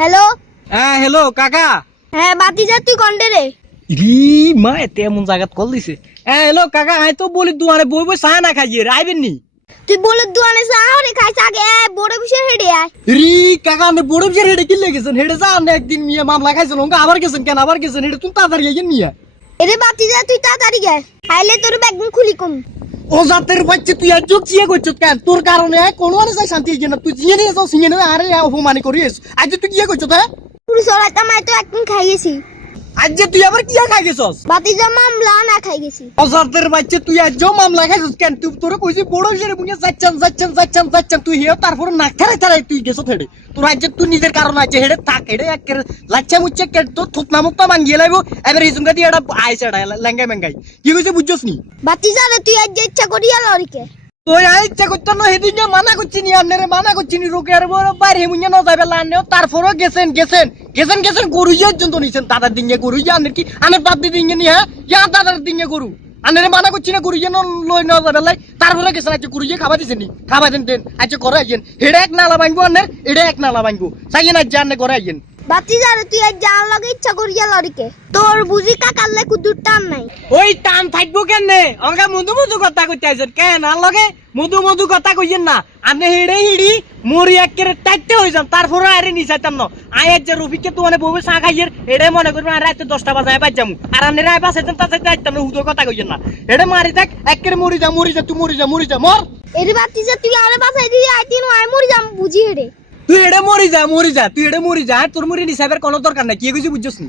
Hello হ্যাঁ hello কাকা। হ্যাঁ বাতিজা তুই কন্ডে রে? রি মা এতে এমন জায়গাত কল দিছে। হ্যাঁ হ্যালো কাকা, আই তো বলি দুয়ারে বই বই চা না খাইয়ে রে, আইবেন নি? তুই বলে দুয়ানে চাও রে খাইছ আগে বড় বিষয় হেডে আয়। রি কাকা আপনি বড় বিয়ের হেডে কিনলে গেছেন? হেডে যা আপনি একদিন মিয়া মামলা খাইছেন, ওকে আবার গেছেন কেন? আবার গেছেন হেডে তুমি তাড়াতাড়ি গেছেন মিয়া। এরে বাতিজা তুই তাড়াতাড়ি গে, আইলে তোর ব্যাগন খুলি কম। ও জাতের বাচ্চা তুই আর যোগ চিয়ে করছিস কেন? তোর কারণে কোনো আনে চাই শান্তি হইছে না, তুই চিয়ে নিয়ে যাও সিঙে নিয়ে আরে অপমানি করিস। আজ তুই কি করছিস? হ্যাঁ পুরো সরাইতা মাই তো একদিন খাই গেছি। আজ তুই আবার কি খাই গেছস? বাতিজা মামলা না খাই গেছি। ও জাতের বাচ্চা তুই আজ মামলা খাইছিস কেন? তুই তোর কইছি বড় বিয়ের মুখে যাচ্ছেন তুই হিও তারপরে না খারাই তুই গেছ হেডে। তোর আজ তুই নিজের কারণ আছে হেডে থাক, হেডে একের লাচ্ছা মুচ্ছা কে তোর থুকনা মুক্তা মাঙ্গিয়ে লাইব। এবার এই জুমকা দিয়ে এটা আইছে এটা লেঙ্গাই মেঙ্গাই কি কইছে বুঝছস নি? বাতিজা রে তুই আজ ইচ্ছা করিয়া লরিকে তুই আই ইচ্ছা করতে না হেদিন মানা করছি নি, আপনারে মানা করছি নি রোকে আর বড় বাইরে মুইয়া না যাবে লানেও তারপরও গেছেন গরুইয়ার জন্য নিছেন। দাদার দিনে গরুইয়া আনের কি আনের বাদ দিয়ে দিনে নি? হ্যাঁ ইয়া দাদার দিনে গরু আনেরে মানা করছি না গরুইয়া লই না যাবে লাই, তারপরে গেছেন আজ গরুইয়া খাবা দিছেন নি? খাবা দেন আজ করে আইয়েন হেডে এক নালা ভাঙবো আনের, এটা এক নালা ভাঙবো চাইয়েন আজ আনে করে আইয়েন। বাতিজা রে তুই আজ জান লাগে ইচ্ছা করিয়া লরিকে তোর বুঝি কাকালে কুদুর টান নাই। ওই টান থাকবো কেনে? আমাকে মধু কথা কইতে আইছেন কেন? আর লগে মধু কথা কইয়েন না। আপনি হিড়ে হিড়ি মরি একেরে টাইতে হই যান, তারপরে আরে নিচাইতাম না। আয়ের যে রফিককে তো মানে বউবে চা খাইয়ের এটাই মনে করবেন আর রাতে 10টা বাজায় বাজ যামু। আর আপনি রায় বাসাইতেন তা চাইতে আইতাম না, হুদো কথা কইয়েন না। এটা মারি থাক একেরে মরি যা তুই মরি যা মর। এরে বাতিজা তুই আরে বাসাই দিয়ে আইতিন আই মরি যাম বুঝি হেডে। তুই এটা মরি যা তুই এটা মরি যা, তোর মরি নিসাবের কোনো দরকার নাই। কি কইছি বুঝছস নি?